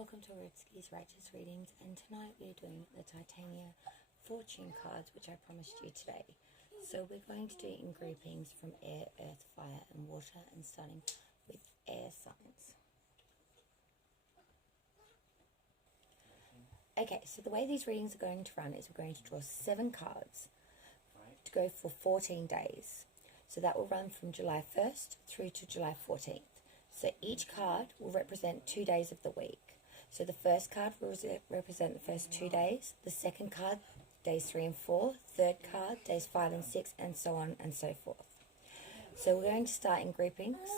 welcome to Redski's Righteous Readings, and tonight we're doing the Titania fortune cards, which I promised you today. So we're going to do it in groupings from air, earth, fire and water, and starting with air signs. Okay, so the way these readings are going to run is we're going to draw 7 cards to go for 14 days. So that will run from July 1st through to July 14th. So each card will represent 2 days of the week. So the first card will represent the first 2 days, the second card, days 3 and 4, third card, days 5 and 6, and so on and so forth. So we're going to start in groupings.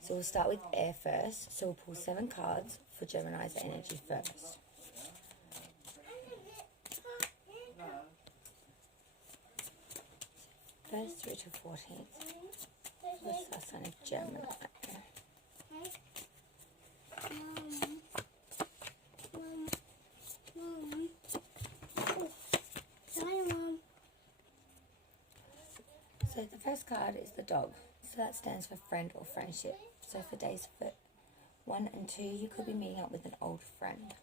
So we'll start with air first. So we'll pull 7 cards for Gemini's energy first. First through to 14th. What's the sign of Gemini? So the first card is the dog. So that stands for friend or friendship. So for days 1 and 2, you could be meeting up with an old friend.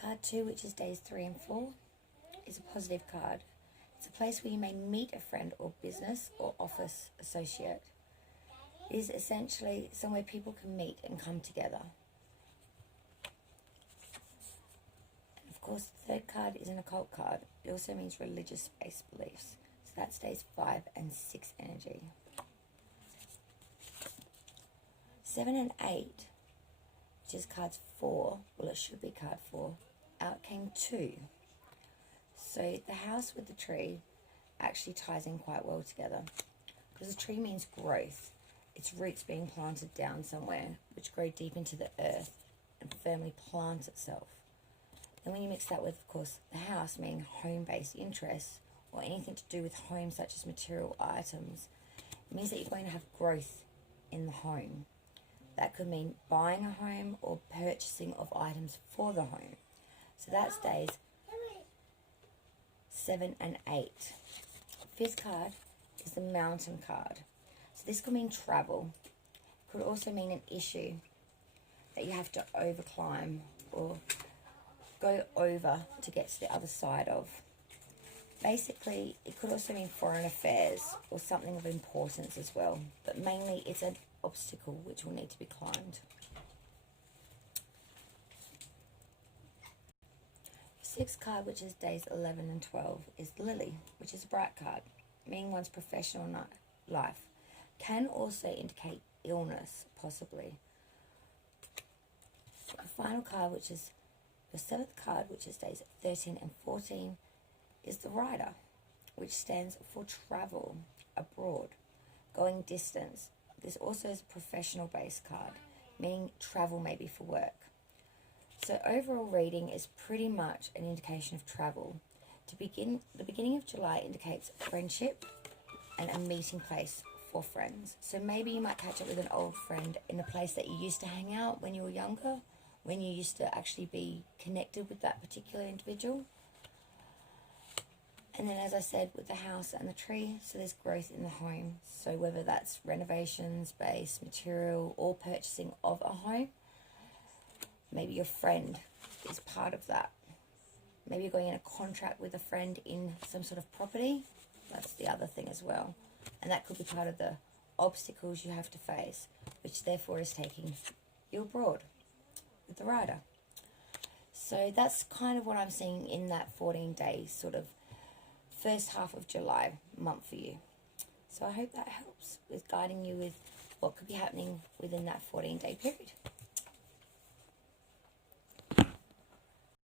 Card 2, which is days 3 and 4, is a positive card. It's a place where you may meet a friend or business or office associate. It is essentially somewhere people can meet and come together. And of course, the third card is an occult card. It also means religious-based beliefs. So that stays 5 and 6 energy. 7 and 8, which is cards 4, well it should be card 4, out came 2. So the house with the tree actually ties in quite well together, because the tree means growth. Its roots being planted down somewhere, which grow deep into the earth and firmly plant itself. Then when you mix that with, of course, the house meaning home-based interests, or anything to do with home such as material items, it means that you're going to have growth in the home. That could mean buying a home or purchasing of items for the home. So that stays 7 and 8. Fifth card is the mountain card. So this could mean travel. It could also mean an issue that you have to overclimb or go over to get to the other side of. Basically, it could also mean foreign affairs or something of importance as well. But mainly it's an obstacle which will need to be climbed. Sixth card, which is days 11 and 12, is the Lily, which is a bright card, meaning one's professional life. Can also indicate illness, possibly. The final card, which is the 7th card, which is days 13 and 14, is the Rider, which stands for travel, abroad, going distance. This also is a professional-based card, meaning travel maybe for work. So overall reading is pretty much an indication of travel. The beginning of July indicates friendship and a meeting place for friends. So maybe you might catch up with an old friend in a place that you used to hang out when you were younger, when you used to actually be connected with that particular individual. And then, as I said, with the house and the tree, so there's growth in the home. So whether that's renovation, space, material, or purchasing of a home, maybe your friend is part of that. Maybe you're going in a contract with a friend in some sort of property. That's the other thing as well. And that could be part of the obstacles you have to face, which therefore is taking you abroad with the Rider. So that's kind of what I'm seeing in that 14-day sort of first half of July month for you. So I hope that helps with guiding you with what could be happening within that 14-day period.